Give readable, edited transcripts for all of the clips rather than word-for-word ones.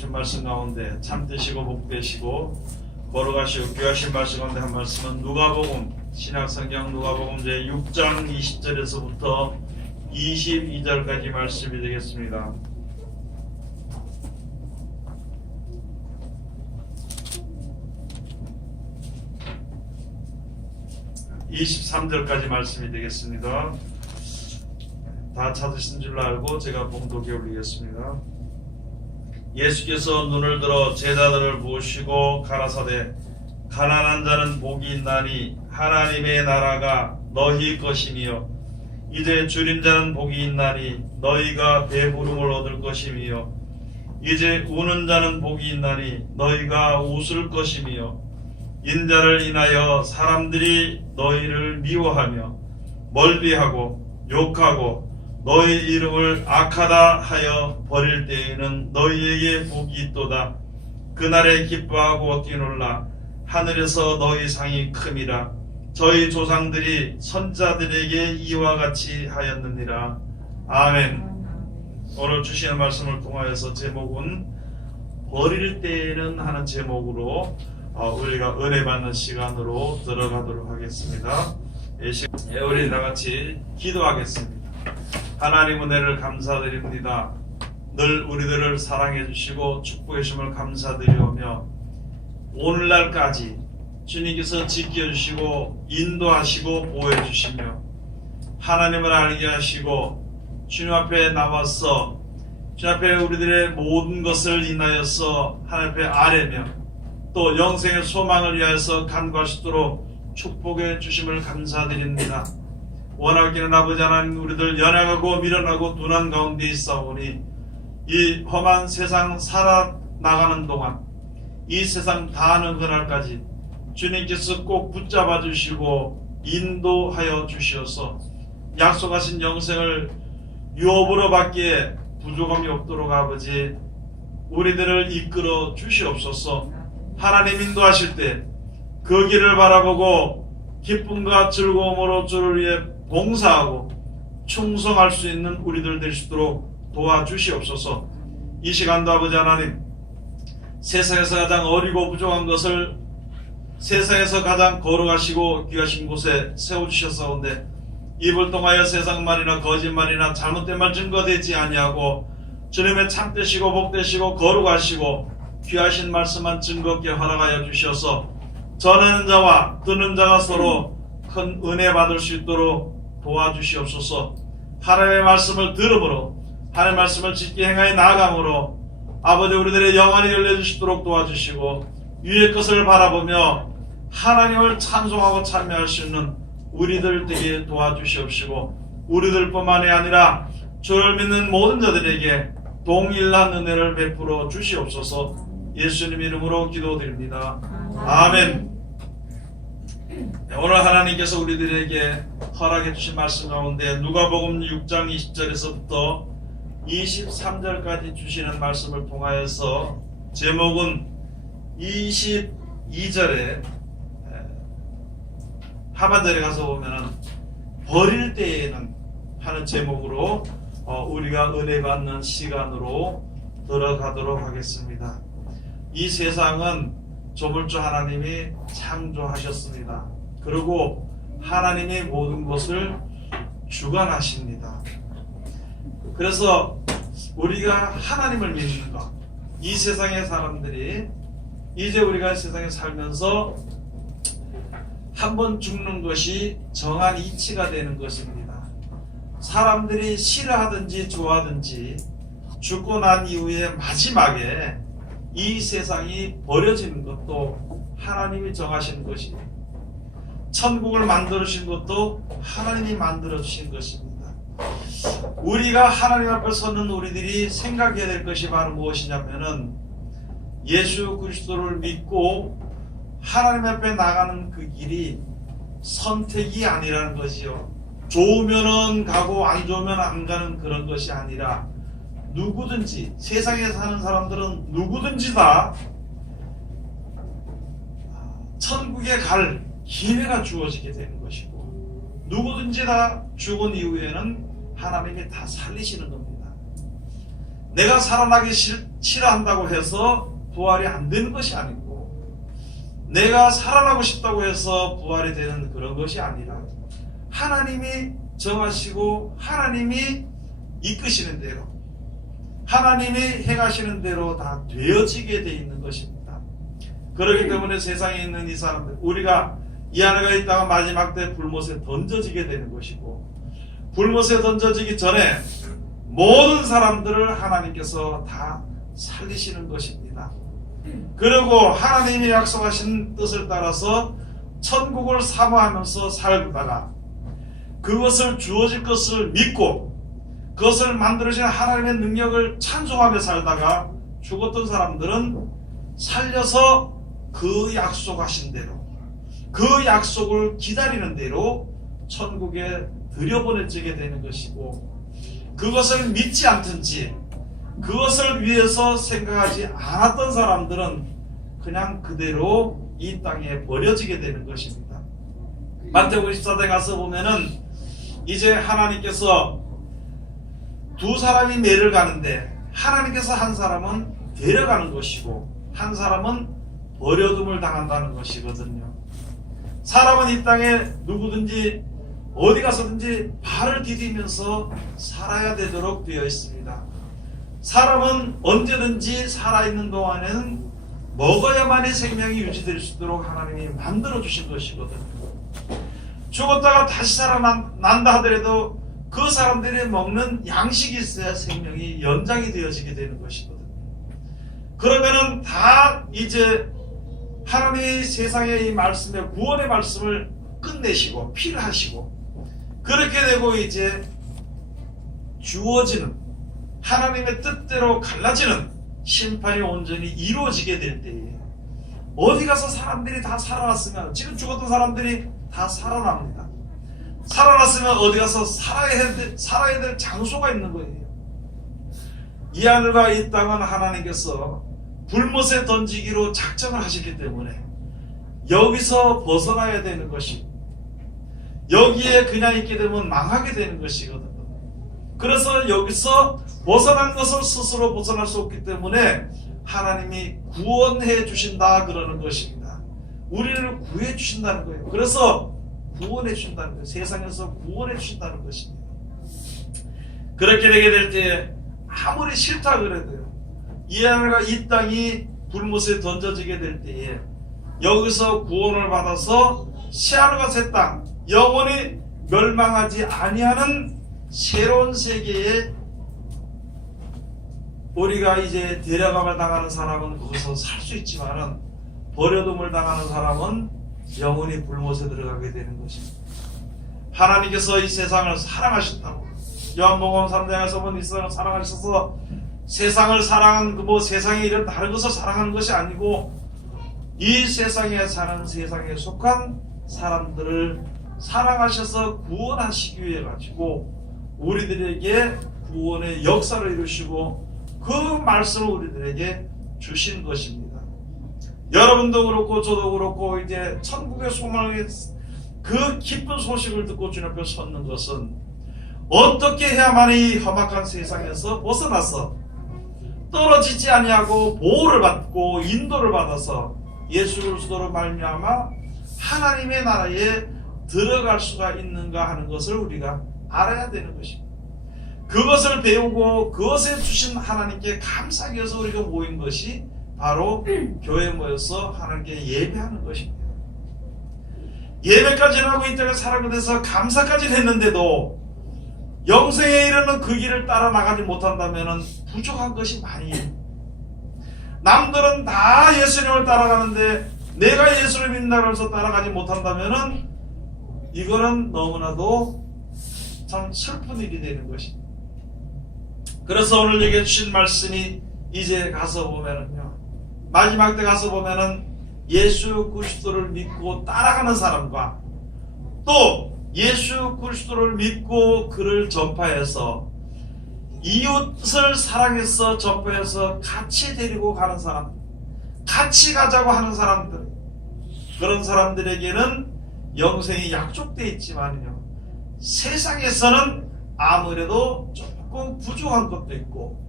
주신 말씀 가운데 참되시고 복되시고 걸어가시고 귀하신 말씀 가운데 한 말씀은 누가복음 신약성경 누가복음 제6장 20절에서부터 22절까지 말씀이 되겠습니다. 23절까지 말씀이 되겠습니다. 다 찾으신 줄 알고 제가 봉독해 올리겠습니다. 예수께서 눈을 들어 제자들을 보시고 가라사대 가난한 자는 복이 있나니 하나님의 나라가 너희 것이며 이제 줄인 자는 복이 있나니 너희가 배부름을 얻을 것이며 이제 우는 자는 복이 있나니 너희가 웃을 것이며 인자를 인하여 사람들이 너희를 미워하며 멀리하고 욕하고 너희 이름을 악하다 하여 버릴 때에는 너희에게 복이 있도다. 그날에 기뻐하고 뛰놀라. 하늘에서 너희 상이 큼이라. 저희 조상들이 선자들에게 이와 같이 하였느니라. 아멘. 오늘 주시는 말씀을 통하여서 제목은 버릴 때에는 하는 제목으로 우리가 은혜 받는 시간으로 들어가도록 하겠습니다. 우리 다같이 기도하겠습니다. 하나님 은혜를 감사드립니다. 늘 우리들을 사랑해 주시고 축복해 주심을 감사드리오며 오늘날까지 주님께서 지켜주시고 인도하시고 보호해 주시며 하나님을 알게 하시고 주님 앞에 나와서 주님 앞에 우리들의 모든 것을 인하여서 하나님 앞에 아뢰며 또 영생의 소망을 위하여서 간구할 수 있도록 축복해 주심을 감사드립니다. 원하기는 아버지 하나님 우리들 연약하고 미련하고 둔한 가운데 있사오니 이 험한 세상 살아나가는 동안 이 세상 다하는 그날까지 주님께서 꼭 붙잡아 주시고 인도하여 주시어서 약속하신 영생을 유업으로 받기에 부족함이 없도록 아버지 우리들을 이끌어 주시옵소서. 하나님 인도하실 때 그 길을 바라보고 기쁨과 즐거움으로 주를 위해 봉사하고 충성할 수 있는 우리들 될 수 있도록 도와주시옵소서. 이 시간도 아버지 하나님 세상에서 가장 어리고 부족한 것을 세상에서 가장 거룩하시고 귀하신 곳에 세워주셨사온데 입을 통하여 세상말이나 거짓말이나 잘못된 말 증거되지 아니하고 주님의 참되시고 복되시고 거룩하시고 귀하신 말씀만 증거롭게 허락하여 주셔서 전하는 자와 듣는 자가 서로 큰 은혜 받을 수 있도록 도와주시옵소서. 하나님의 말씀을 들음으로 하나님의 말씀을 지키 행하여 나아감으로 아버지 우리들의 영안이 열려주시도록 도와주시고 위의 것을 바라보며 하나님을 찬송하고 찬미할 수 있는 우리들 되게 도와주시옵시고 우리들뿐만이 아니라 주를 믿는 모든 자들에게 동일한 은혜를 베풀어 주시옵소서. 예수님 이름으로 기도드립니다. 아멘. 오늘 하나님께서 우리들에게 허락해 주신 말씀 가운데 누가복음 6장 20절에서부터 23절까지 주시는 말씀을 통하여서 제목은 22절에 하반절에 가서 보면은 버릴 때에는 하는 제목으로 우리가 은혜 받는 시간으로 들어가도록 하겠습니다. 이 세상은 조물주 하나님이 창조하셨습니다. 그리고 하나님이 모든 것을 주관하십니다. 그래서 우리가 하나님을 믿는 것, 이 세상의 사람들이 이제 우리가 세상에 살면서 한번 죽는 것이 정한 이치가 되는 것입니다. 사람들이 싫어하든지 좋아하든지 죽고 난 이후에 마지막에 이 세상이 버려지는 것도 하나님이 정하신 것이에요. 천국을 만들어주신 것도 하나님이 만들어주신 것입니다. 우리가 하나님 앞에 서는 우리들이 생각해야 될 것이 바로 무엇이냐면은 예수 그리스도를 믿고 하나님 앞에 나가는 그 길이 선택이 아니라는 것이요. 좋으면은 가고 안 좋으면 안 가는 그런 것이 아니라 누구든지 세상에 사는 사람들은 누구든지 다 천국에 갈 기회가 주어지게 되는 것이고 누구든지 다 죽은 이후에는 하나님이 다 살리시는 겁니다. 내가 살아나기 싫어한다고 해서 부활이 안 되는 것이 아니고, 내가 살아나고 싶다고 해서 부활이 되는 그런 것이 아니라 하나님이 정하시고 하나님이 이끄시는 대로, 하나님이 행하시는 대로 다 되어지게 돼 있는 것입니다. 그렇기 때문에 세상에 있는 이 사람들, 우리가 이 안에가 있다가 마지막 때 불못에 던져지게 되는 것이고, 불못에 던져지기 전에 모든 사람들을 하나님께서 다 살리시는 것입니다. 그리고 하나님이 약속하신 뜻을 따라서 천국을 사모하면서 살다가 그것을 주어질 것을 믿고 그것을 만들어주신 하나님의 능력을 찬송하며 살다가 죽었던 사람들은 살려서 그 약속하신 대로, 그 약속을 기다리는 대로 천국에 들여보내지게 되는 것이고, 그것을 믿지 않든지 그것을 위해서 생각하지 않았던 사람들은 그냥 그대로 이 땅에 버려지게 되는 것입니다. 마태복음 14대 가서 보면은 이제 하나님께서 두 사람이 매를 가는데 하나님께서 한 사람은 데려가는 것이고 한 사람은 버려둠을 당한다는 것이거든요. 사람은 이 땅에 누구든지 어디 가서든지 발을 디디면서 살아야 되도록 되어 있습니다. 사람은 언제든지 살아있는 동안에는 먹어야만이 생명이 유지될 수 있도록 하나님이 만들어 주신 것이거든요. 죽었다가 다시 살아난다 하더라도 그 사람들이 먹는 양식이 있어야 생명이 연장이 되어지게 되는 것이거든요. 그러면은 다 이제 하나님이 세상의 이 말씀의 구원의 말씀을 끝내시고 필하시고 그렇게 되고 이제 주어지는 하나님의 뜻대로 갈라지는 심판이 온전히 이루어지게 될 때에 어디 가서 사람들이 다 살아났으면, 지금 죽었던 사람들이 다 살아납니다. 살아났으면 어디 가서 살아야 될 장소가 있는 거예요. 이 하늘과 이 땅은 하나님께서 불못에 던지기로 작정을 하셨기 때문에 여기서 벗어나야 되는 것이, 여기에 그냥 있게 되면 망하게 되는 것이거든요. 그래서 여기서 벗어난 것을 스스로 벗어날 수 없기 때문에 하나님이 구원해 주신다 그러는 것입니다. 우리를 구해 주신다는 거예요. 그래서 구원해 주신다는 거예요. 세상에서 구원해 주신다는 것입니다. 그렇게 되게 될 때 아무리 싫다 그래도요, 이 하늘과 이 땅이 불못에 던져지게 될 때에 여기서 구원을 받아서 새하늘과 새 땅, 영원히 멸망하지 아니하는 새로운 세계에 우리가 이제 데려감을 당하는 사람은 거기서 살 수 있지만은 버려둠을 당하는 사람은 영원히 불못에 들어가게 되는 것입니다. 하나님께서 이 세상을 사랑하셨다고, 요한복음 3장에서 보면 이 세상을 사랑하셔서 세상을 사랑한 세상에 이런 다른 것을 사랑하는 것이 아니고 이 세상에 사는, 세상에 속한 사람들을 사랑하셔서 구원하시기 위해 가지고 우리들에게 구원의 역사를 이루시고 그 말씀을 우리들에게 주신 것입니다. 여러분도 그렇고 저도 그렇고 이제 천국의 소망의 그 기쁜 소식을 듣고 주님 앞에 섰는 것은 어떻게 해야만 이 험악한 세상에서 벗어나서 떨어지지 아니하고 보호를 받고 인도를 받아서 예수 그리스도로 말미암아 하나님의 나라에 들어갈 수가 있는가 하는 것을 우리가 알아야 되는 것입니다. 그것을 배우고 그것에 주신 하나님께 감사하기 위해서 우리가 모인 것이 바로 교회에 모여서 하나님께 예배하는 것입니다. 예배까지는 하고 이 땅에 살아가게 돼서 감사까지는 했는데도 영생에 이르는 그 길을 따라 나가지 못한다면 부족한 것이 많이 해요. 남들은 다 예수님을 따라가는데 내가 예수를 믿는다고 해서 따라가지 못한다면 이거는 너무나도 참 슬픈 일이 되는 것입니다. 그래서 오늘 얘기해 주신 말씀이 이제 가서 보면은요, 마지막 때 가서 보면은 예수 그리스도를 믿고 따라가는 사람과 또 예수 그리스도를 믿고 그를 전파해서 이웃을 사랑해서 전파해서 같이 데리고 가는 사람, 같이 가자고 하는 사람들, 그런 사람들에게는 영생이 약속되어 있지만요, 세상에서는 아무래도 조금 부족한 것도 있고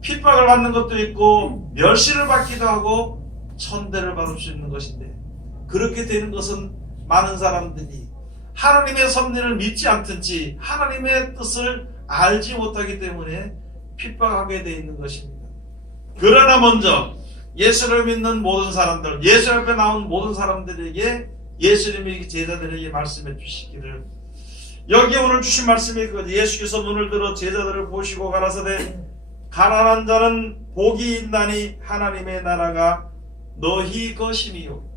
핍박을 받는 것도 있고 멸시를 받기도 하고 천대를 받을 수 있는 것인데, 그렇게 되는 것은 많은 사람들이 하나님의 섭리를 믿지 않든지 하나님의 뜻을 알지 못하기 때문에 핍박하게 되어 있는 것입니다. 그러나 먼저 예수를 믿는 모든 사람들, 예수 앞에 나온 모든 사람들에게 예수님이 제자들에게 말씀해 주시기를, 여기 오늘 주신 말씀이 그거죠. 예수께서 눈을 들어 제자들을 보시고 가라사대 가난한 자는 복이 있나니 하나님의 나라가 너희 것이니요.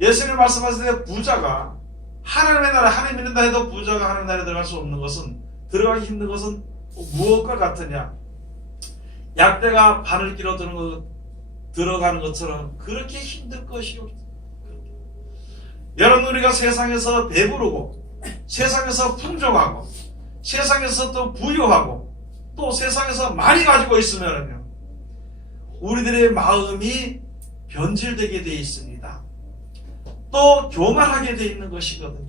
예수님 말씀하실 때 부자가 하나님의 나라, 하나님 믿는다 해도 부자가 하나님의 나라에 들어갈 수 없는 것은, 들어가기 힘든 것은 무엇과 같으냐? 약대가 바늘 끼러 들어가는 것처럼 그렇게 힘들 것이요. 여러분, 우리가 세상에서 배부르고 세상에서 풍족하고 세상에서 또 부유하고 또 세상에서 많이 가지고 있으면요, 우리들의 마음이 변질되게 되어 있습니다. 또 교만하게 되어 있는 것이거든요.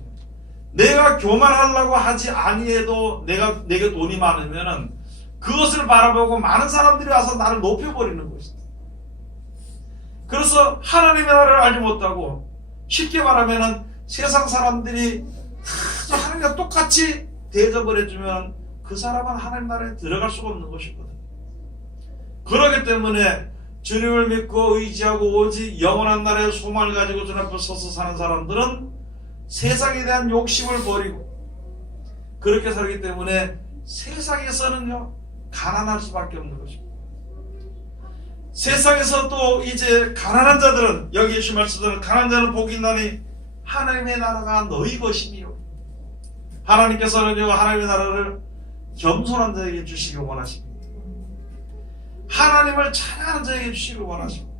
내가 교만하려고 하지 아니해도 내게 돈이 많으면은 그것을 바라보고 많은 사람들이 와서 나를 높여버리는 것이다. 그래서 하나님의 나라를 알지 못하고, 쉽게 말하면은 세상 사람들이 다 하나님과 똑같이 대접을 해주면 그 사람은 하나님 나라에 들어갈 수가 없는 것이거든요. 그렇기 때문에 주님을 믿고 의지하고 오직 영원한 나라의 소망을 가지고 주 앞에 서서 사는 사람들은 세상에 대한 욕심을 버리고 그렇게 살기 때문에 세상에서는요, 가난할 수밖에 없는 것입니다. 세상에서 또 이제 가난한 자들은, 여기 예수 말씀대로 가난한 자는 복이 있나니 하나님의 나라가 너희 것이니요. 하나님께서는요, 하나님의 나라를 겸손한 자에게 주시길 원하십니다. 하나님을 찬양하는 자에게 주시길 원하십니다.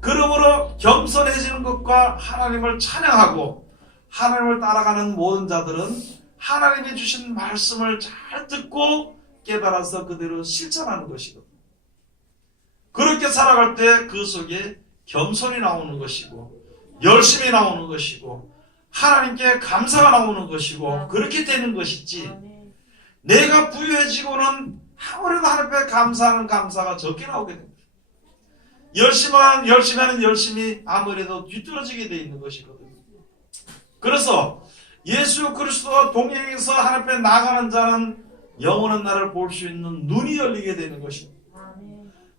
그러므로 겸손해지는 것과 하나님을 찬양하고 하나님을 따라가는 모든 자들은 하나님이 주신 말씀을 잘 듣고 깨달아서 그대로 실천하는 것이거든요. 그렇게 살아갈 때 그 속에 겸손이 나오는 것이고 열심히 나오는 것이고 하나님께 감사가 나오는 것이고 그렇게 되는 것이지, 내가 부유해지고는 아무래도 하나님 앞에 감사하는 감사가 적게 나오게 됩니다. 열심히 하는 열심이 아무래도 뒤떨어지게 되어 있는 것이거든요. 그래서 예수 그리스도와 동행해서 하나님 앞에 나가는 자는 영원한 나라를 볼 수 있는 눈이 열리게 되는 것입니다.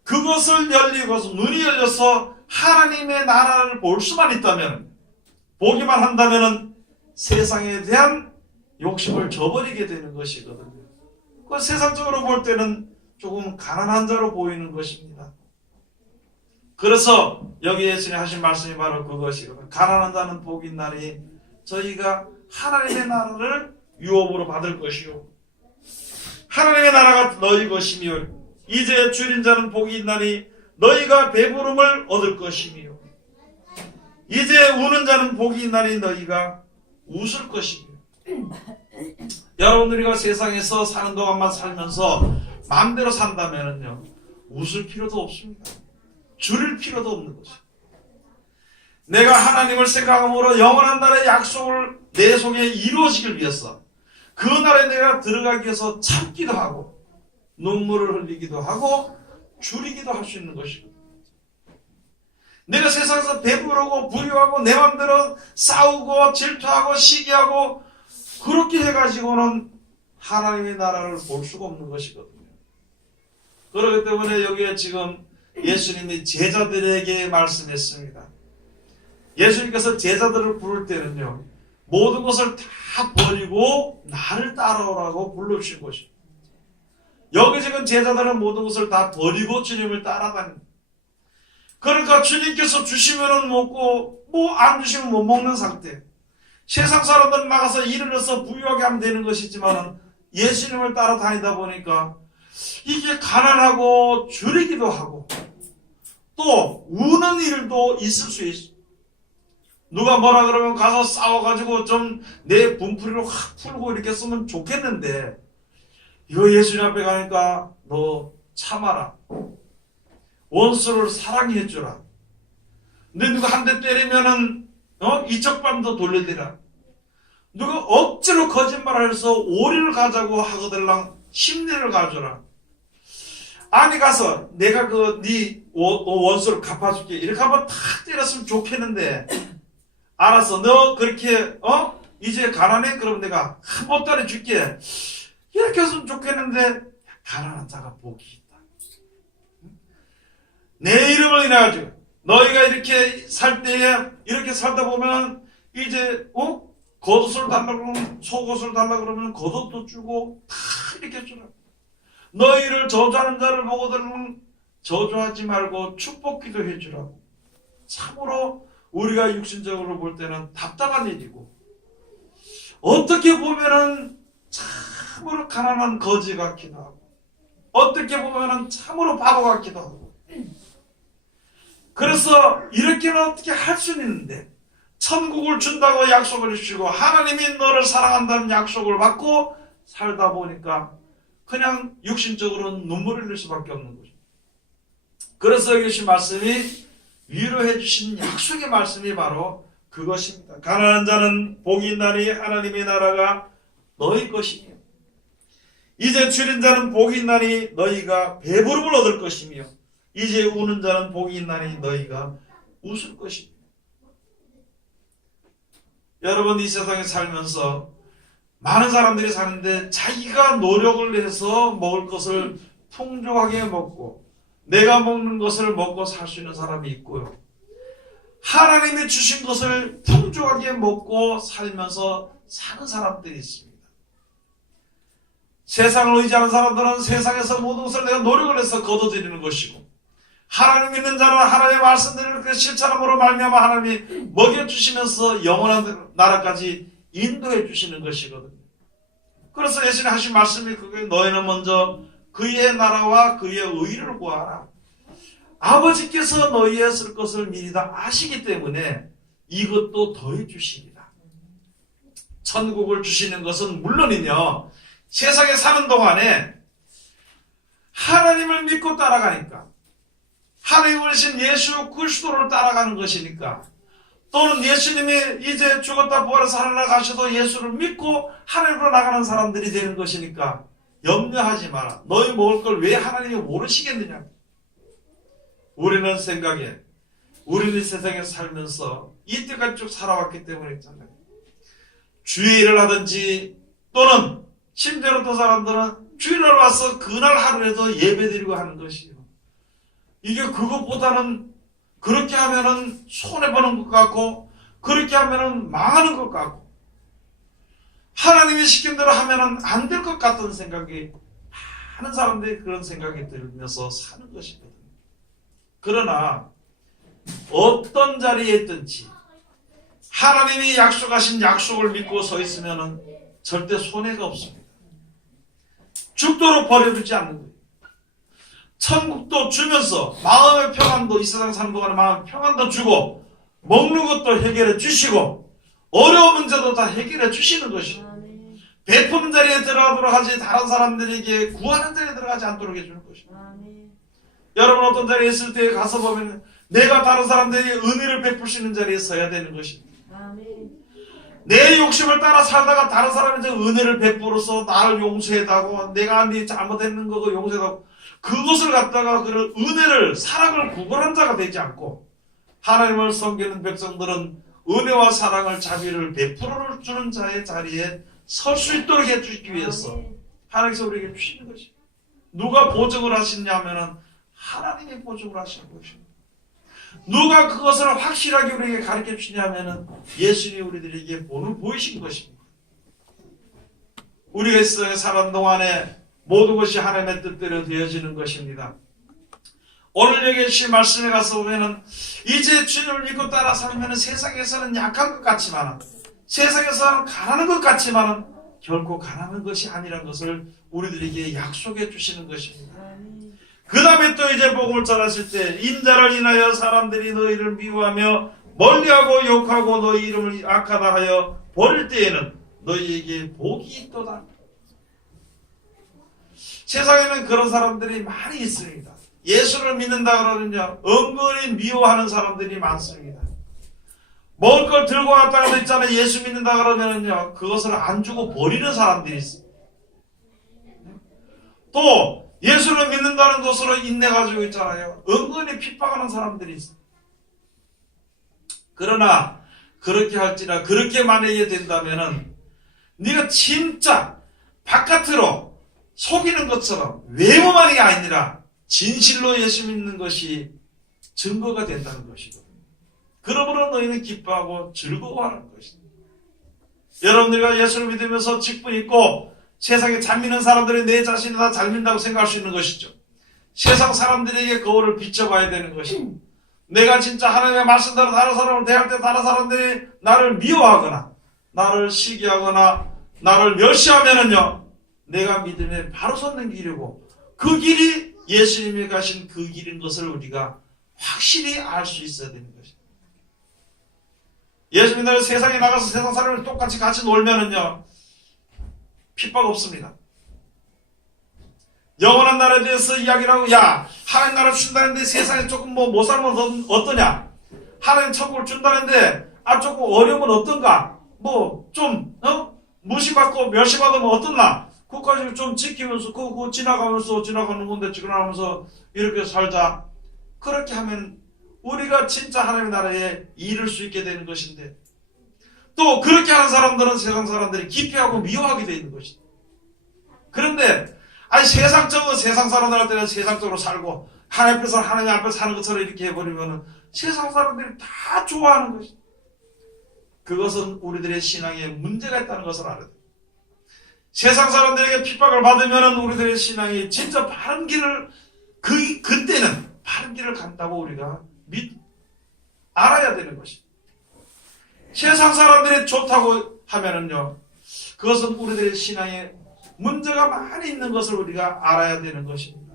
그것을 열리고서 눈이 열려서 하나님의 나라를 볼 수만 있다면, 보기만 한다면 세상에 대한 욕심을 저버리게 되는 것이거든요. 그 세상적으로 볼 때는 조금 가난한 자로 보이는 것입니다. 그래서 여기 예수님 하신 말씀이 바로 그것이거든요. 가난한 자는 복이 있나니 저희가 하나님의 나라를 유업으로 받을 것이요, 하나님의 나라가 너희 것이며 이제 줄인 자는 복이 있나니 너희가 배부름을 얻을 것이며 이제 우는 자는 복이 있나니 너희가 웃을 것이며. 여러분, 우리가 세상에서 사는 동안만 살면서 마음대로 산다면요, 웃을 필요도 없습니다. 줄일 필요도 없는 것입니다. 내가 하나님을 생각함으로 영원한 나라의 약속을 내 속에 이루어지길 위해서 그 나라에 내가 들어가기 위해서 참기도 하고 눈물을 흘리기도 하고 줄이기도 할 수 있는 것이고, 내가 세상에서 배부르고 부유하고 내 마음대로 싸우고 질투하고 시기하고 그렇게 해가지고는 하나님의 나라를 볼 수가 없는 것이거든요. 그렇기 때문에 여기에 지금 예수님이 제자들에게 말씀했습니다. 예수님께서 제자들을 부를 때는요, 모든 것을 다 버리고 나를 따라오라고 불러주신 것입니다. 여기 지금 제자들은 모든 것을 다 버리고 주님을 따라다닙니다. 그러니까 주님께서 주시면 먹고 뭐 안 주시면 못 먹는 상태. 세상 사람들은 나가서 일을 해서 부유하게 하면 되는 것이지만 예수님을 따라다니다 보니까 이게 가난하고 줄이기도 하고 또 우는 일도 있을 수 있어. 누가 뭐라 그러면 가서 싸워가지고 좀 내 분풀이를 확 풀고 이렇게 쓰면 좋겠는데, 이거 예수님 앞에 가니까 너 참아라. 원수를 사랑해주라. 근데 누가 한 대 때리면은 이쪽 밤도 돌려대라. 누가 억지로 거짓말을 해서 오리를 가자고 하거들랑 심리를 가져라. 아니 가서 내가 네 원수를 갚아줄게 이렇게 한번 탁 때렸으면 좋겠는데 알았어 너 그렇게 이제 가난해 그럼 내가 한 보따리 줄게 이렇게 했으면 좋겠는데 가난한 자가 복이 있다. 내 이름을 인해 가지고 너희가 이렇게 살 때에 이렇게 살다 보면 이제 겉옷을 달라 그러면 속옷을 달라 그러면 겉옷도 주고 다 이렇게 주라. 너희를 저주하는 자를 보고들은 저주하지 말고 축복기도 해주라고. 참으로 우리가 육신적으로 볼 때는 답답한 일이고 어떻게 보면은 참으로 가난한 거지 같기도 하고 어떻게 보면은 참으로 바보 같기도 하고 그래서 이렇게는 어떻게 할 수는 있는데 천국을 준다고 약속을 주시고 하나님이 너를 사랑한다는 약속을 받고 살다 보니까 그냥 육신적으로는 눈물을 흘릴 수밖에 없는 거죠. 그래서 이것이 말씀이 위로해 주신 약속의 말씀이 바로 그것입니다. 가난한 자는 복이 있나니 하나님의 나라가 너희 것이며 이제 줄인 자는 복이 있나니 너희가 배부름을 얻을 것이며 이제 우는 자는 복이 있나니 너희가 웃을 것이며. 여러분 이 세상에 살면서 많은 사람들이 사는데 자기가 노력을 해서 먹을 것을 풍족하게 먹고 내가 먹는 것을 먹고 살 수 있는 사람이 있고요. 하나님이 주신 것을 풍족하게 먹고 살면서 사는 사람들이 있습니다. 세상을 의지하는 사람들은 세상에서 모든 것을 내가 노력을 해서 거둬들이는 것이고 하나님 믿는 자는 하나님의 말씀들을 그 실천함으로 말미암아 하나님이 먹여주시면서 영원한 나라까지 인도해 주시는 것이거든요. 그래서 예수님 하신 말씀이 그게 너희는 먼저 그의 나라와 그의 의를 구하라. 아버지께서 너희의 쓸 것을 미리 다 아시기 때문에 이것도 더해 주시리라. 천국을 주시는 것은 물론이며 세상에 사는 동안에 하나님을 믿고 따라가니까 하나님을 신 예수 그리스도를 따라가는 것이니까 또는 예수님이 이제 죽었다 부활해서 하늘나라 가셔도 예수를 믿고 하늘으로 나가는 사람들이 되는 것이니까 염려하지 마라. 너희 먹을 걸 왜 하나님이 모르시겠느냐. 우리는 생각해 우리는 세상에 살면서 이때까지 쭉 살아왔기 때문에 있잖아요. 주의 일을 하든지 또는 심지어 또 사람들은 주일날 와서 그날 하루에도 예배드리고 하는 것이요. 이게 그것보다는 그렇게 하면은 손해보는 것 같고 그렇게 하면은 망하는 것 같고 하나님이 시킨 대로 하면은 안 될 것 같은 생각이 많은 사람들이 그런 생각이 들면서 사는 것이거든요. 그러나 어떤 자리에 있든지 하나님이 약속하신 약속을 믿고 서 있으면은 절대 손해가 없습니다. 죽도록 버려두지 않는 거예요. 천국도 주면서 마음의 평안도 이 세상 사는 동안에 마음의 평안도 주고 먹는 것도 해결해 주시고 어려운 문제도 다 해결해 주시는 것이죠. 베푸는 자리에 들어가도록 하지 다른 사람들에게 구하는 자리에 들어가지 않도록 해주는 것이죠. 여러분 어떤 자리에 있을 때 가서 보면 내가 다른 사람들에게 은혜를 베풀 수 있는 자리에 서야 되는 것입니다. 내 욕심을 따라 살다가 다른 사람에게 은혜를 베풀어서 나를 용서해다고 내가 네 잘못했는 거고 용서해다고 그것을 갖다가 그런 은혜를 사랑을 구걸한 자가 되지 않고 하나님을 섬기는 백성들은 은혜와 사랑을 자비를 베풀어 주는 자의 자리에 설 수 있도록 해주기 위해서 하나님께서 우리에게 주시는 것입니다. 누가 보증을 하시냐면은 하나님이 보증을 하시는 것입니다. 누가 그것을 확실하게 우리에게 가르쳐 주시냐면은 예수님이 우리들에게 보이신 것입니다. 우리가 이 세상에 사는 동안에 모든 것이 하나님의 뜻대로 되어지는 것입니다. 오늘 여기 주신 말씀에 가서 보면은 이제 주님을 믿고 따라 살면 세상에서는 약한 것 같지만 세상에서는 가난한 것 같지만 결코 가난한 것이 아니라는 것을 우리들에게 약속해 주시는 것입니다. 그 다음에 또 이제 복음을 전하실 때 인자를 인하여 사람들이 너희를 미워하며 멀리하고 욕하고 너희 이름을 악하다 하여 버릴 때에는 너희에게 복이 있도다. 세상에는 그런 사람들이 많이 있습니다. 예수를 믿는다 그러면요 은근히 미워하는 사람들이 많습니다. 먹을 걸 들고 왔다가도 있잖아요. 예수 믿는다 그러면요 그것을 안 주고 버리는 사람들이 있습니다. 또 예수를 믿는다는 것으로 인내 가지고 있잖아요. 은근히 핍박하는 사람들이 있어요. 그러나 그렇게 할지라 그렇게 만약에 된다면은 네가 진짜 바깥으로 속이는 것처럼 외모만이 아니라 진실로 예수 믿는 것이 증거가 된다는 것이거든요. 그러므로 너희는 기뻐하고 즐거워하는 것입니다. 여러분들과 예수를 믿으면서 직분 있고 세상에 잘 믿는 사람들이 내 자신이 다 잘 믿는다고 생각할 수 있는 것이죠. 세상 사람들에게 거울을 비춰봐야 되는 것입니다. 내가 진짜 하나님의 말씀대로 다른 사람을 대할 때 다른 사람들이 나를 미워하거나 나를 시기하거나 나를 멸시하면은요, 내가 믿음에 바로 섰는 길이고 그 길이 예수님이 가신 그 길인 것을 우리가 확실히 알 수 있어야 되는 것입니다. 예수 믿는 세상에 나가서 세상 사람을 똑같이 같이 놀면은요, 핍박 없습니다. 영원한 나라에 대해서 이야기를 하고, 야, 하나님 나라 준다는데 세상에 조금 못 살면 어떠냐? 하나님 천국을 준다는데, 조금 어려우면 어떤가? 무시받고 멸시받으면 어떻나? 그까지 좀 지키면서, 그거 지나가는 건데, 지나가면서 이렇게 살자. 그렇게 하면, 우리가 진짜 하나님의 나라에 이를 수 있게 되는 것인데, 또 그렇게 하는 사람들은 세상 사람들이 기피하고 미워하게 되어 있는 것이다. 그런데 세상적으로 세상 사람들한테는 세상적으로 살고 하나님 앞에서 하나님 앞에 사는 것처럼 이렇게 해버리면 세상 사람들이 다 좋아하는 것이다. 그것은 우리들의 신앙에 문제가 있다는 것을 알아야 돼. 세상 사람들에게 핍박을 받으면 우리들의 신앙이 진짜 바른 길을 그때는 바른 길을 간다고 우리가 알아야 되는 것이다. 세상 사람들이 좋다고 하면은요, 그것은 우리들의 신앙에 문제가 많이 있는 것을 우리가 알아야 되는 것입니다.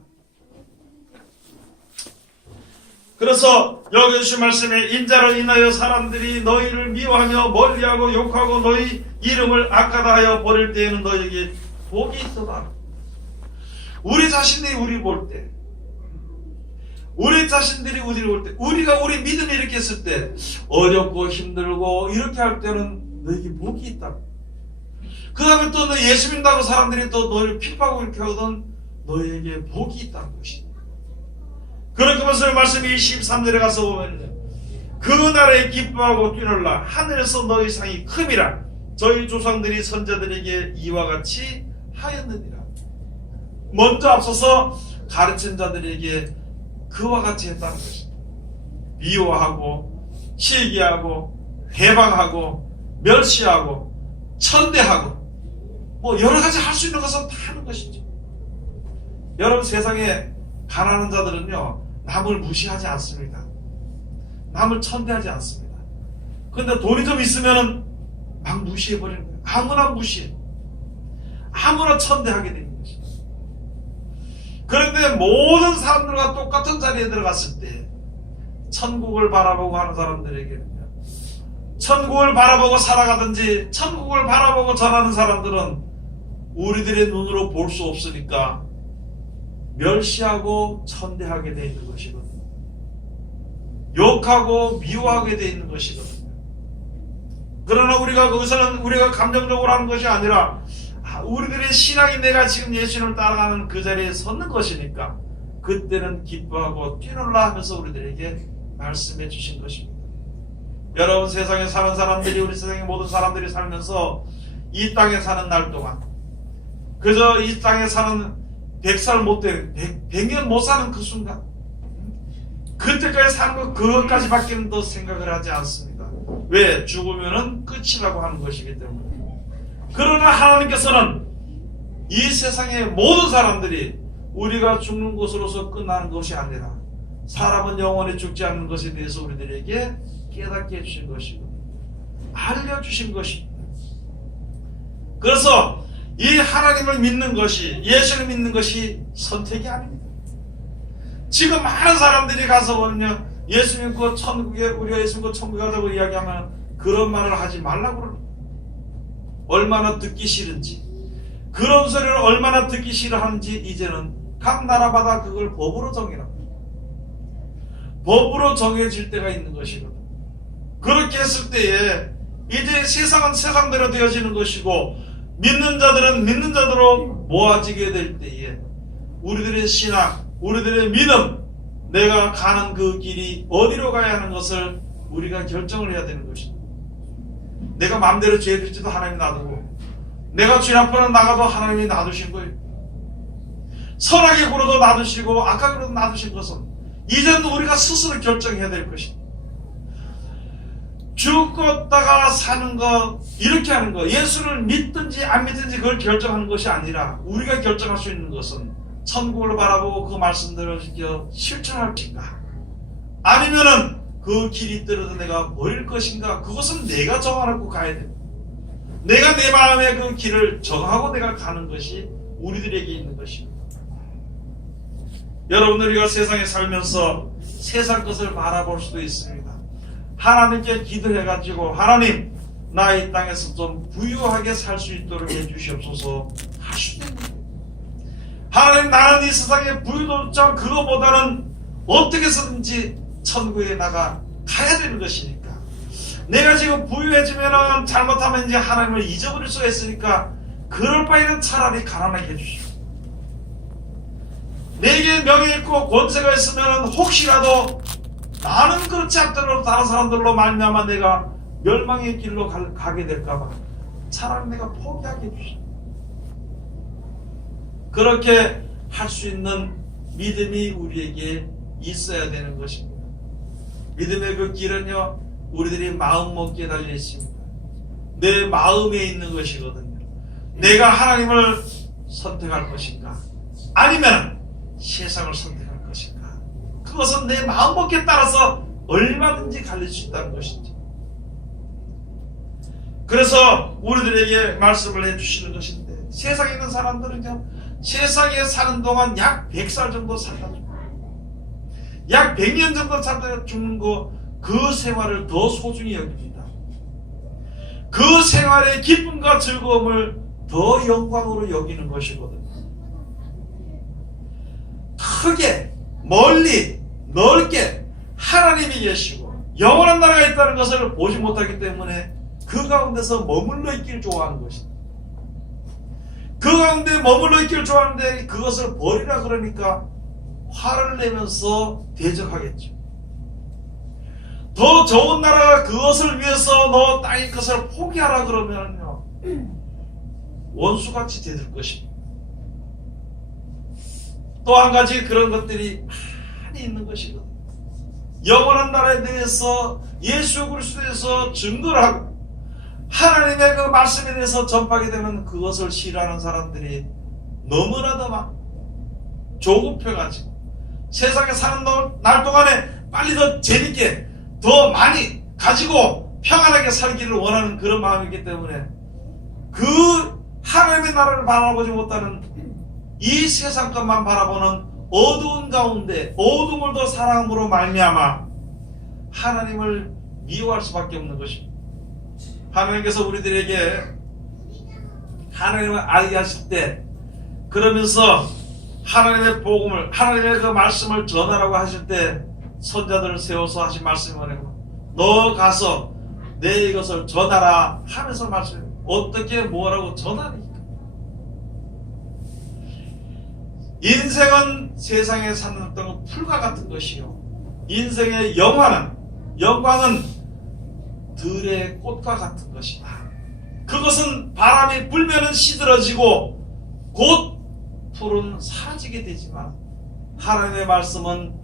그래서 여기 주신 말씀에 인자로 인하여 사람들이 너희를 미워하며 멀리하고 욕하고 너희 이름을 악하다 하여 버릴 때에는 너희에게 복이 있도다. 우리 자신이 우리 볼 때, 우리 자신들이 우리를 볼 때, 우리가 우리 믿음이 이렇게 했을 때 어렵고 힘들고 이렇게 할 때는 너에게 복이 있다. 그 다음에 또 너 예수 믿는다고 사람들이 또 너를 핍박하고 이렇게 하거든 너에게 복이 있다는 것입니다. 그렇게 말씀을 말씀이 13절에 가서 보면 그 나라에 기뻐하고 뛰놀라 하늘에서 너희 상이 큼이라 저희 조상들이 선자들에게 이와 같이 하였느니라. 먼저 앞서서 가르친 자들에게 그와 같이 했다는 것입니다. 미워하고 시기하고 회방하고 멸시하고 천대하고 여러 가지 할 수 있는 것은 다 하는 것이죠. 여러분, 세상에 가난한 자들은요, 남을 무시하지 않습니다. 남을 천대하지 않습니다. 그런데 돈이 좀 있으면은 막 무시해버리는 거예요. 아무나 무시해. 아무나 천대하게 되는 것이죠. 그런데 모든 사람들과 똑같은 자리에 들어갔을 때 천국을 바라보고 하는 사람들에게는요, 천국을 바라보고 살아가든지 천국을 바라보고 전하는 사람들은 우리들의 눈으로 볼 수 없으니까 멸시하고 천대하게 되어 있는 것이거든요. 욕하고 미워하게 되어 있는 것이거든요. 그러나 우리가 거기서는 우리가 감정적으로 하는 것이 아니라 우리들의 신앙이 내가 지금 예수님을 따라가는 그 자리에 섰는 것이니까 그때는 기뻐하고 뛰놀라 하면서 우리들에게 말씀해 주신 것입니다. 여러분, 세상에 사는 사람들이, 우리 세상의 모든 사람들이 살면서 이 땅에 사는 날 동안 그저 이 땅에 사는 100살 못 되는 100년 못 사는 그 순간 그때까지 사는 것 그것까지밖에는 더 생각을 하지 않습니다. 왜? 죽으면은 끝이라고 하는 것이기 때문에. 그러나 하나님께서는 이 세상의 모든 사람들이 우리가 죽는 것으로서 끝나는 것이 아니라 사람은 영원히 죽지 않는 것에 대해서 우리들에게 깨닫게 해주신 것이고 알려주신 것입니다. 그래서 이 하나님을 믿는 것이, 예수를 믿는 것이 선택이 아닙니다. 지금 많은 사람들이 가서 보면요, 예수 믿고 천국에, 우리가 예수 믿고 천국에 가자고 이야기하면 그런 말을 하지 말라고 그럽니다. 얼마나 듣기 싫은지, 그런 소리를 얼마나 듣기 싫어하는지 이제는 각 나라마다 그걸 법으로 정해랍니다. 법으로 정해질 때가 있는 것이거든요. 그렇게 했을 때에 이제 세상은 세상대로 되어지는 것이고 믿는 자들은 믿는 자대로 모아지게 될 때에 우리들의 신앙, 우리들의 믿음, 내가 가는 그 길이 어디로 가야 하는 것을 우리가 결정을 해야 되는 것입니다. 내가 마음대로 죄 짓지도 하나님이 놔두고, 내가 죄 앞으로 나가도 하나님이 놔두신 거예요. 선하게 굴어도 놔두시고 악하게 굴어도 놔두신 것은 이제는 우리가 스스로 결정해야 될 것입니다. 죽었다가 사는 것, 이렇게 하는 것, 예수를 믿든지 안 믿든지 그걸 결정하는 것이 아니라 우리가 결정할 수 있는 것은 천국을 바라보고 그 말씀들을 지켜 실천할 것인가, 아니면은 그 길이 떨어져 내가 버릴 것인가, 그것은 내가 정하고 가야 됩니다. 내가 내 마음에 그 길을 정하고 내가 가는 것이 우리들에게 있는 것입니다. 여러분, 우리가 세상에 살면서 세상 것을 바라볼 수도 있습니다. 하나님께 기도해가지고 하나님, 나 이 땅에서 좀 부유하게 살 수 있도록 해주시옵소서 할 수도 있는 거예요. 하나님, 나는 이 세상에 부유도 없지만 그거보다는 어떻게 해서든지 천국에 가야 되는 것이니까, 내가 지금 부유해지면 잘못하면 이제 하나님을 잊어버릴 수가 있으니까 그럴 바에는 차라리 가난하게 해주시오. 내게 명예 있고 권세가 있으면 혹시라도 나는 그렇지 않더라도 다른 사람들로 말미암아 내가 멸망의 길로 가게 될까봐 차라리 내가 포기하게 해주시오. 그렇게 할 수 있는 믿음이 우리에게 있어야 되는 것입니다. 믿음의 그 길은요, 우리들이 마음먹기에 달려 있습니다. 내 마음에 있는 것이거든요. 내가 하나님을 선택할 것인가, 아니면 세상을 선택할 것인가, 그것은 내 마음먹기에 따라서 얼마든지 갈릴 수 있다는 것이죠. 그래서 우리들에게 말씀을 해주시는 것인데, 세상에 있는 사람들은요, 세상에 사는 동안 약 100살 정도 살다 죽고, 약 100년 정도 살다 죽는 그 생활을 더 소중히 여깁니다. 그 생활의 기쁨과 즐거움을 더 영광으로 여기는 것이거든요. 크게, 멀리, 넓게 하나님이 계시고 영원한 나라가 있다는 것을 보지 못하기 때문에 그 가운데서 머물러 있기를 좋아하는 것입니다. 그 가운데 머물러 있기를 좋아하는데 그것을 버리라 그러니까 화를 내면서 대적하겠죠. 더 좋은 나라, 그것을 위해서 너 땅의 것을 포기하라 그러면요, 원수같이 대들 것입니다. 또 한 가지 그런 것들이 많이 있는 것이거든요. 영원한 나라에 대해서, 예수 그리스도에 대해서 증거를 하고 하나님의 그 말씀에 대해서 전파하게 되면 그것을 싫어하는 사람들이 너무나도 막 조급해가지고 세상에 사는 날 동안에 빨리 더 재밌게, 더 많이 가지고 평안하게 살기를 원하는 그런 마음이기 때문에 그 하나님의 나라를 바라보지 못하는 이 세상 것만 바라보는 어두운 가운데 어둠을 더 사랑함으로 말미암아 하나님을 미워할 수밖에 없는 것입니다. 하나님께서 우리들에게 하나님을 알게 하실 때, 그러면서 하나님의 복음을, 하나님의 그 말씀을 전하라고 하실 때 선자들을 세워서 하신 말씀이 뭐냐고, 너 가서 내 이것을 전하라 하면서 말씀해요. 어떻게 뭐라고 전하니까. 인생은 세상에 사는 어떤 풀과 같은 것이요, 인생의 영광은 들의 꽃과 같은 것이다. 그것은 바람이 불면은 시들어지고 곧 풀은 사라지게 되지만 하나님의 말씀은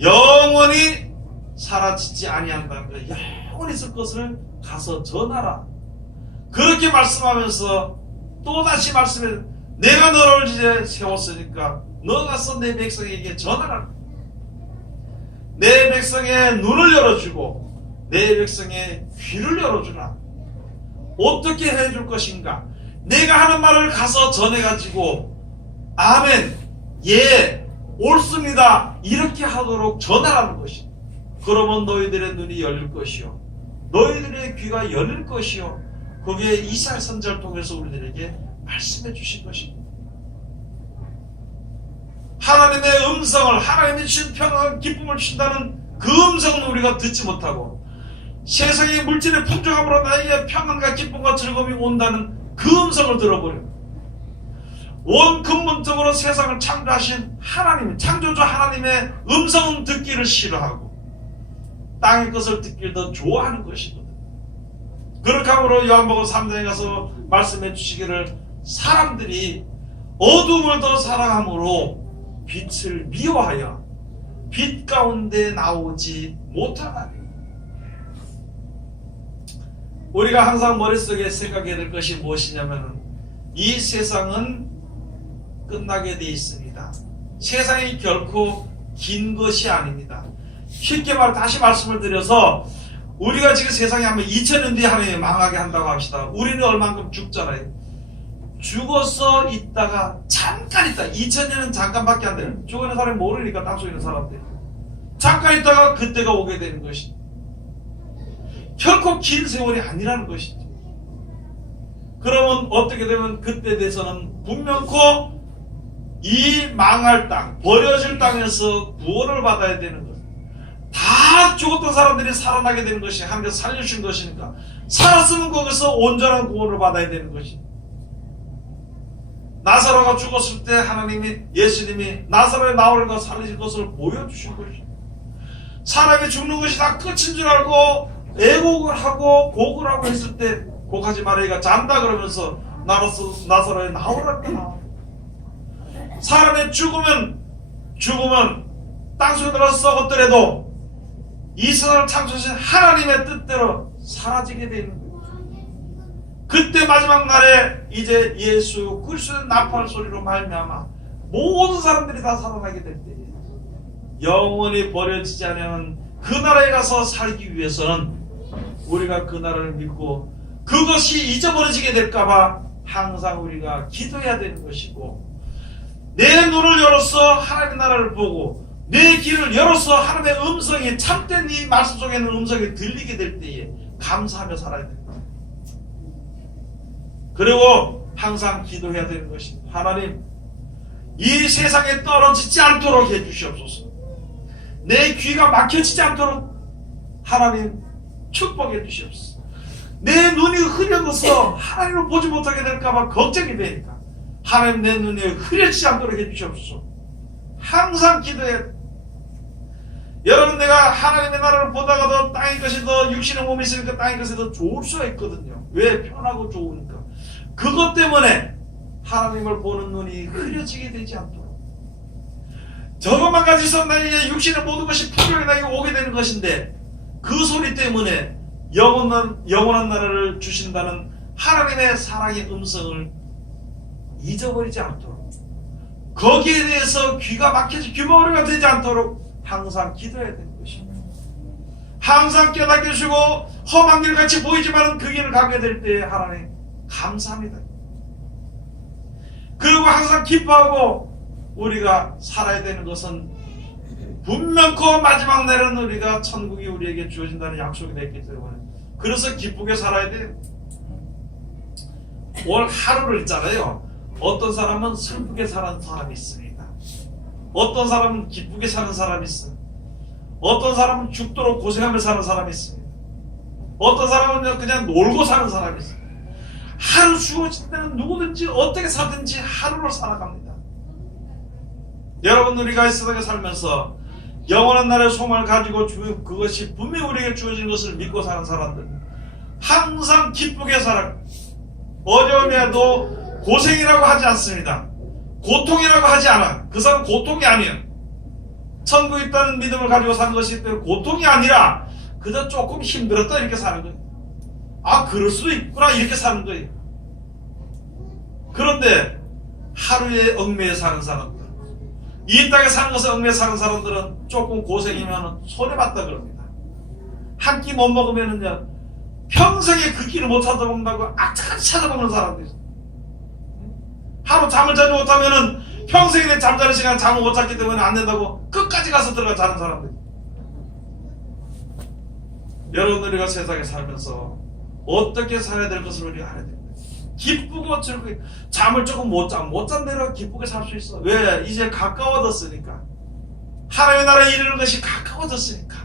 영원히 사라지지 아니한다는 거예요. 영원히 있을 것을 가서 전하라. 그렇게 말씀하면서 또다시 말씀해, 내가 너를 이제 세웠으니까 너 가서 내 백성에게 전하라. 내 백성의 눈을 열어주고 내 백성의 귀를 열어주라. 어떻게 해줄 것인가? 내가 하는 말을 가서 전해가지고 아멘, 예, 옳습니다, 이렇게 하도록 전하라는 것이다. 그러면 너희들의 눈이 열릴 것이요, 너희들의 귀가 열릴 것이요, 거기에 이사야 선지자를 통해서 우리들에게 말씀해 주신 것입니다. 하나님의 음성을, 하나님이 주신 평안과 기쁨을 주신다는 그 음성은 우리가 듣지 못하고 세상의 물질의 풍족함으로 나에게 평안과 기쁨과 즐거움이 온다는 그 음성을 들어버려 온 근본적으로 세상을 창조하신 하나님, 창조주 하나님의 음성은 듣기를 싫어하고 땅의 것을 듣기를 더 좋아하는 것이거든. 그렇게 함으로 요한복음 3장에 가서 말씀해 주시기를 사람들이 어둠을 더 사랑함으로 빛을 미워하여 빛 가운데 나오지 못하나니. 우리가 항상 머릿속에 생각해야 될 것이 무엇이냐면 이 세상은 끝나게 되어 있습니다. 세상이 결코 긴 것이 아닙니다. 쉽게 말해 다시 말씀을 드려서 우리가 지금 세상에 하면 2000년 뒤에 하나님이 망하게 한다고 합시다. 우리는 얼만큼 죽잖아요. 죽어서 있다가 잠깐 있다. 2000년은 잠깐밖에 안 돼요. 죽어있는 사람이 모르니까 땅속에 있는 사람들 잠깐 있다가 그때가 오게 되는 것이죠. 결코 긴 세월이 아니라는 것이죠. 그러면 어떻게 되면 그때 돼서는 분명코 이 망할 땅, 버려질 땅에서 구원을 받아야 되는 것. 다 죽었던 사람들이 살아나게 되는 것이 하나님께서 살려주신 것이니까 살았으면 거기서 온전한 구원을 받아야 되는 것이. 나사로가 죽었을 때 하나님이, 예수님이 나사로의 나오는 살리실 것을 보여주신 것이. 사람이 죽는 것이 다 끝인 줄 알고 애곡을 하고 곡을 하고 했을 때 곡하지 말아이가 잔다 그러면서 나사로의 나오라고 나와. 사람의 죽으면 땅속에 들어서 썩었더라도 이 세상을 창조하신 하나님의 뜻대로 사라지게 되는 거예요. 그때 마지막 날에 이제 예수 그리스도의 나팔 소리로 말미암아 모든 사람들이 다 살아나게 될 때에 영원히 버려지지 않는 그 나라에 가서 살기 위해서는 우리가 그 나라를 믿고 그것이 잊어버려지게 될까봐 항상 우리가 기도해야 되는 것이고, 내 눈을 열어서 하나님의 나라를 보고 내 귀를 열어서 하나님의 음성이, 참된 이 말씀 속에 있는 음성이 들리게 될 때에 감사하며 살아야 된다. 그리고 항상 기도해야 되는 것입니다. 하나님, 이 세상에 떨어지지 않도록 해주시옵소서. 내 귀가 막혀지지 않도록 하나님 축복해 주시옵소서. 내 눈이 흐려져서 하나님을 보지 못하게 될까봐 걱정이 되니까 하나님 내 눈이 흐려지지 않도록 해주시옵소서. 항상 기도해야 돼. 여러분, 내가 하나님의 나라를 보다가도 땅의 것이 더, 육신의 몸이 있으니까 땅의 것이 더 좋을 수가 있거든요. 왜? 편하고 좋으니까. 그것 때문에 하나님을 보는 눈이 흐려지게 되지 않도록. 저것만 가지고서 나에게 육신의 모든 것이 풍요하게 나에게 오게 되는 것인데, 그 소리 때문에 영원한 나라를 주신다는 하나님의 사랑의 음성을 잊어버리지 않도록, 거기에 대해서 귀가 막혀지 귀머거리가 되지 않도록 항상 기도해야 되는 것입니다. 항상 깨닫게 해주시고 험한 길같이 보이지만 그 길을 가게 될 때 하나님 감사합니다. 그리고 항상 기뻐하고 우리가 살아야 되는 것은 분명코 마지막 날은 우리가 천국이 우리에게 주어진다는 약속이 됐기 때문에, 그래서 기쁘게 살아야 돼요. 올 하루를 있잖아요. 어떤 사람은 슬프게 사는 사람이 있습니다. 어떤 사람은 기쁘게 사는 사람이 있어요. 어떤 사람은 죽도록 고생하며 사는 사람이 있습니다. 어떤 사람은 그냥 놀고 사는 사람이 있어요. 하루 주어질 때는 누구든지 어떻게 사든지 하루를 살아갑니다. 여러분, 우리가 이 세상에 살면서 영원한 날의 소망을 가지고 그것이 분명히 우리에게 주어진 것을 믿고 사는 사람들, 항상 기쁘게 살아. 어려움에도 고생이라고 하지 않습니다. 고통이라고 하지 않아. 그 사람은 고통이 아니에요. 천국에 있다는 믿음을 가지고 사는 것이기 때문에 고통이 아니라 그저 조금 힘들었다 이렇게 사는 거예요. 아, 그럴 수도 있구나 이렇게 사는 거예요. 그런데 하루에 얽매여 사는 사람들, 이 땅에 사는 것에 얽매여 사는 사람들은 조금 고생이면 손해봤다 그럽니다. 한 끼 못 먹으면은요, 평생에 그 끼를 못 찾아먹는다고 악착같이 찾아먹는 사람들이 있어요. 하루 잠을 자지 못하면은 평생에 내 잠자는 시간 잠을 못 잤기 때문에 안 된다고 끝까지 가서 들어가 자는 사람들. 여러분, 우리가 세상에 살면서 어떻게 살아야 될 것을 우리가 알아야 됩니다. 기쁘고 즐겁게, 잠을 조금 못 잔 대로 기쁘게 살 수 있어. 왜? 이제 가까워졌으니까. 하나님의 나라에 이르는 것이 가까워졌으니까.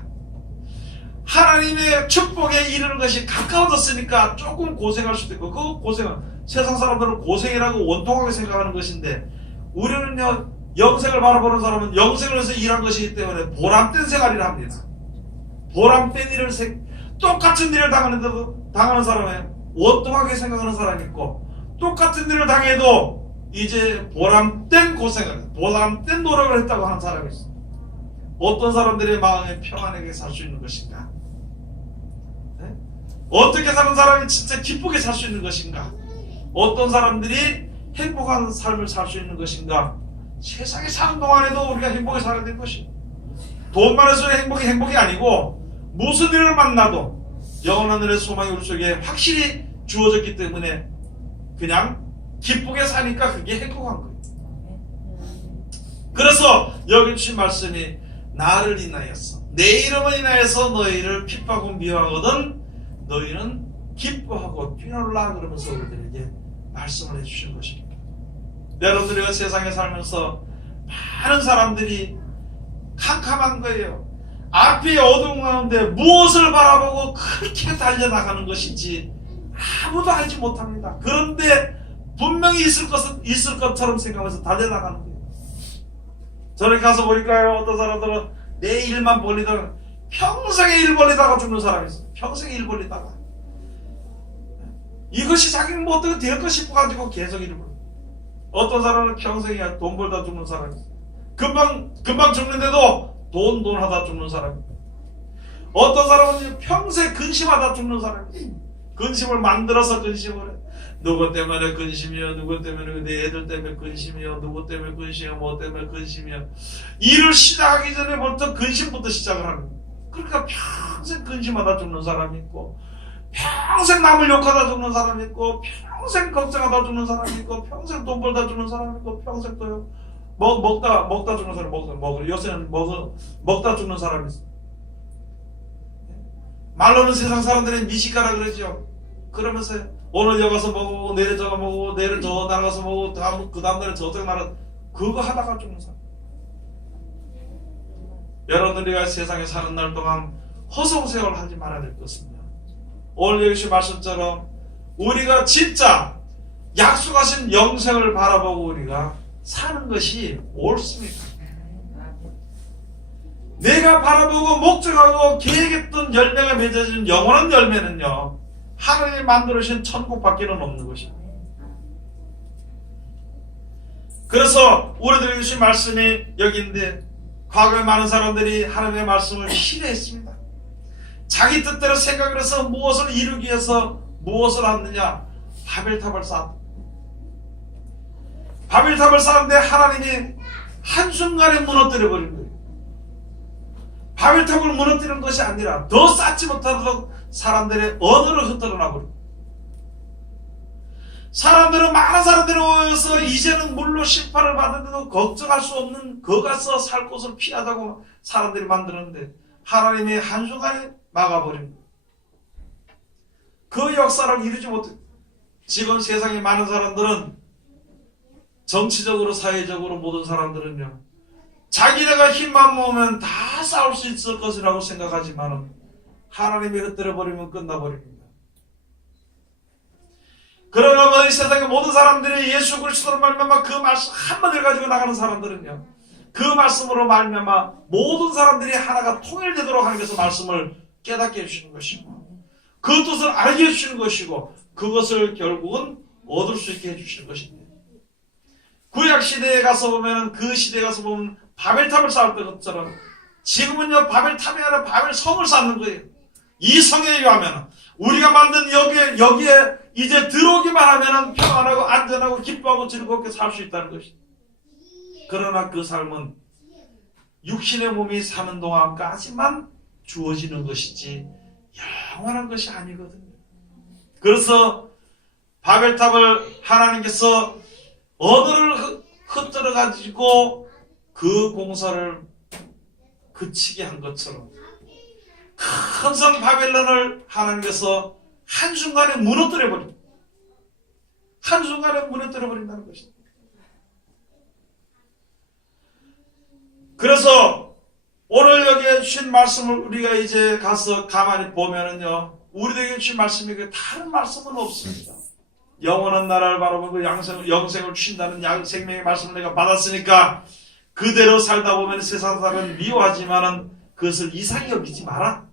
하나님의 축복에 이르는 것이 가까워졌으니까 조금 고생할 수도 있고, 그 고생은 세상 사람들은 고생이라고 원통하게 생각하는 것인데, 우리는요 영생을 바라보는 사람은 영생을 위해서 일한 것이기 때문에 보람된 생활을 합니다. 보람된 일을 똑같은 일을 당하는 사람은 원통하게 생각하는 사람이 있고, 똑같은 일을 당해도 이제 보람된 고생을, 보람된 노력을 했다고 하는 사람이 있습니다. 어떤 사람들의 마음에 평안하게 살 수 있는 것인가? 네? 어떻게 사는 사람이 진짜 기쁘게 살 수 있는 것인가? 어떤 사람들이 행복한 삶을 살 수 있는 것인가? 세상에 사는 동안에도 우리가 행복하게 살아야 될 것입니다. 돈만 해서의 행복이 아니고, 무슨 일을 만나도 영원한 일의 소망이 우리 속에 확실히 주어졌기 때문에 그냥 기쁘게 사니까 그게 행복한 거예요. 그래서 여기 주신 말씀이 나를 인하여서, 내 이름을 인하여서 너희를 핍박하고 미워하거든 너희는 기뻐하고 뛰놀라, 그러면서 우리들에게 말씀을 해주신 것입니다. 여러분들이 세상에 살면서 많은 사람들이 캄캄한 거예요. 앞이 어두운 가운데 무엇을 바라보고 그렇게 달려나가는 것인지 아무도 알지 못합니다. 그런데 분명히 있을 것처럼 생각하면서 달려나가는 거예요. 저를 가서 보니까요, 어떤 사람들은 내 일만 벌리다가 평생에 일 벌리다가 죽는 사람이 있어요. 평생에 일 벌리다가 이것이 자기는 뭐 어떻게 될 것 싶어가지고 계속 일을 벌려. 어떤 사람은 평생에 돈 벌다 죽는 사람이 있어요. 금방 죽는데도 돈 하다 죽는 사람이 있어요. 어떤 사람은 평생 근심하다 죽는 사람이 있어요. 근심을 만들어서 근심을 해. 누구 때문에 근심이요, 누구 때문에 내 애들 때문에 근심이요, 누구 때문에 근심이요, 뭐 때문에 근심이요. 일을 시작하기 전에부터 근심부터 시작을 하는 거예요. 그러니까 평생 근심하다 죽는 사람이 있고, 평생 남을 욕하다 죽는 사람이 있고, 평생 걱정하다 죽는 사람이 있고, 평생 돈 벌다 죽는 사람이 있고, 평생 또요 먹다 죽는 사람이 요새는 먹다 죽는 사람이 있어. 말로는 세상 사람들이 미식가라 그러죠. 그러면서 오늘 여기 가서 먹고, 내일 저거 먹고, 내일 저 나가서 먹고, 그 다음날에 저쪽 나가, 그거 하다가 죽는 사람. 여러분들이 세상에 사는 날 동안 허송세월 하지 말아야 될 것입니다. 오늘 여기서 말씀처럼 우리가 진짜 약속하신 영생을 바라보고 우리가 사는 것이 옳습니다. 내가 바라보고 목적하고 계획했던 열매가 맺어진 영원한 열매는요, 하나님이 만들어주신 천국밖에는 없는 것입니다. 그래서 우리들에게 주신 말씀이 여기인데, 과거에 많은 사람들이 하나님의 말씀을 싫어했습니다. 자기 뜻대로 생각을 해서 무엇을 이루기 위해서 무엇을 하느냐? 바벨탑을 쌓았다. 바벨탑을 쌓았는데 하나님이 한순간에 무너뜨려버린 거예요. 바벨탑을 무너뜨리는 것이 아니라 더 쌓지 못하도록 사람들의 언어를 흩어나버리고, 사람들은 많은 사람들이 모여서 이제는 물로 심판을 받는데도 걱정할 수 없는 거 가서 살 곳을 피하다고 사람들이 만들었는데 하나님이 한순간에 막아버린 거예요. 그 역사를 이루지 못해. 지금 세상에 많은 사람들은 정치적으로 사회적으로 모든 사람들은요, 자기네가 힘만 모으면 다 싸울 수 있을 것이라고 생각하지만 하나님이 흩뜨려버리면 끝나버립니다. 그러나 이 세상의 모든 사람들이 예수 그리스도로 말미암아 그 말씀 한마디를 가지고 나가는 사람들은요, 그 말씀으로 말미암아 모든 사람들이 하나가 통일되도록 하나님께서 말씀을 깨닫게 해주시는 것이고, 그 뜻을 알게 해주시는 것이고, 그것을 결국은 얻을 수 있게 해주시는 것입니다. 구약 시대에 가서 보면, 그 시대에 가서 보면 바벨탑을 쌓을 것처럼 지금은요, 바벨탑이 아니라 바벨성을 쌓는 거예요. 이 성에 의하면 우리가 만든 여기에 이제 들어오기만 하면 평안하고 안전하고 기뻐하고 즐겁게 살 수 있다는 것이죠. 그러나 그 삶은 육신의 몸이 사는 동안까지만 주어지는 것이지 영원한 것이 아니거든요. 그래서 바벨탑을 하나님께서 언어를 흩뜨려 가지고 그 공사를 그치게 한 것처럼 큰 성 바벨론을 하나님께서 한순간에 무너뜨려버립니다. 한순간에 무너뜨려버린다는 것입니다. 그래서 오늘 여기에 주신 말씀을 우리가 이제 가서 가만히 보면은요, 우리에게 주신 말씀이 다른 말씀은 없습니다. 영원한 나라를 바라보고 영생을 주신다는 생명의 말씀을 내가 받았으니까 그대로 살다 보면 세상 사람은 미워하지만은 그것을 이상히 여기지 마라.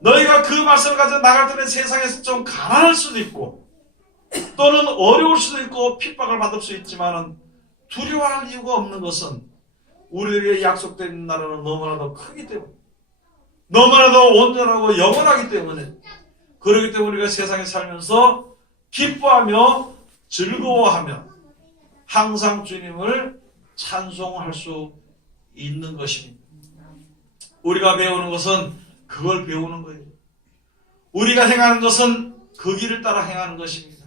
너희가 그 말씀을 가지고 나갈 때는 세상에서 좀 가난할 수도 있고 또는 어려울 수도 있고 핍박을 받을 수 있지만은 두려워할 이유가 없는 것은 우리에게 약속된 나라는 너무나도 크기 때문에, 너무나도 온전하고 영원하기 때문에, 그렇기 때문에 우리가 세상에 살면서 기뻐하며 즐거워하며 항상 주님을 찬송할 수 있는 것입니다. 우리가 배우는 것은 그걸 배우는 거예요. 우리가 행하는 것은 그 길을 따라 행하는 것입니다.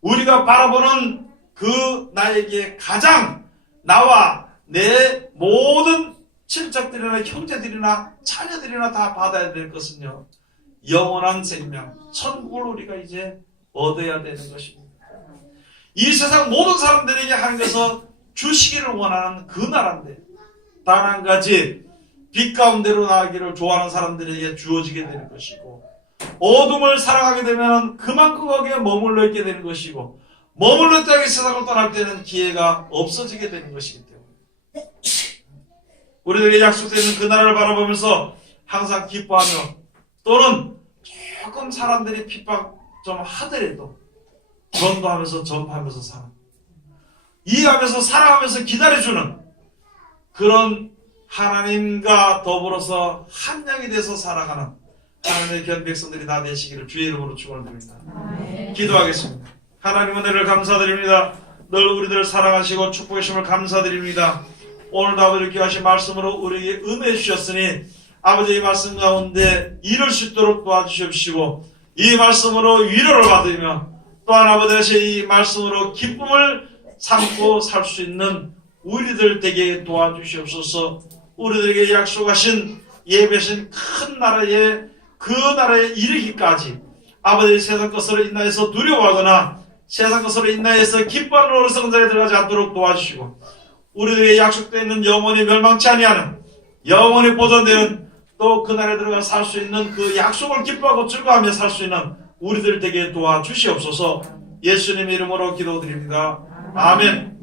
우리가 바라보는 그 나에게 가장 나와 내 모든 친척들이나 형제들이나 자녀들이나 다 받아야 될 것은요, 영원한 생명, 천국을 우리가 이제 얻어야 되는 것입니다. 이 세상 모든 사람들에게 하나님께서 주시기를 원하는 그 나라인데 단 한 가지, 빛 가운데로 나가기를 좋아하는 사람들에게 주어지게 되는 것이고, 어둠을 사랑하게 되면 그만큼 거기에 머물러 있게 되는 것이고, 머물러 있다가 세상을 떠날 때는 기회가 없어지게 되는 것이기 때문에 우리들에게 약속되는 그 나라를 바라보면서 항상 기뻐하며, 또는 조금 사람들이 핍박 좀 하더라도 전도하면서 전파하면서 사는, 이해하면서 사랑하면서 기다려주는 그런 하나님과 더불어서 한 양이 돼서 살아가는 하나님의 귀한 백성들이 다 되시기를 주의 이름으로 축원드립니다. 기도하겠습니다. 하나님 은혜를 감사드립니다. 늘 우리들을 사랑하시고 축복해 주심을 감사드립니다. 오늘도 아버지 귀하신 말씀으로 우리에게 은혜 주셨으니 아버지의 말씀 가운데 이룰 수 있도록 도와주십시오. 이 말씀으로 위로를 받으며 또한 아버지의 이 말씀으로 기쁨을 삼고 살 수 있는 우리들 되게 도와주시옵소서. 우리들에게 약속하신 예배신 큰 나라에, 그 나라에 이르기까지 아버지의 세상 것으로 인하여서 두려워하거나 세상 것으로 인하여서 기뻐하는 어리석은 들어가지 않도록 도와주시고, 우리들에게 약속되어 있는 영원히 멸망치 아니하는, 영원히 보존되는, 또 그 나라에 들어가 살 수 있는 그 약속을 기뻐하고 즐거워하며 살 수 있는 우리들 되게 도와주시옵소서. 예수님 이름으로 기도드립니다. 아멘.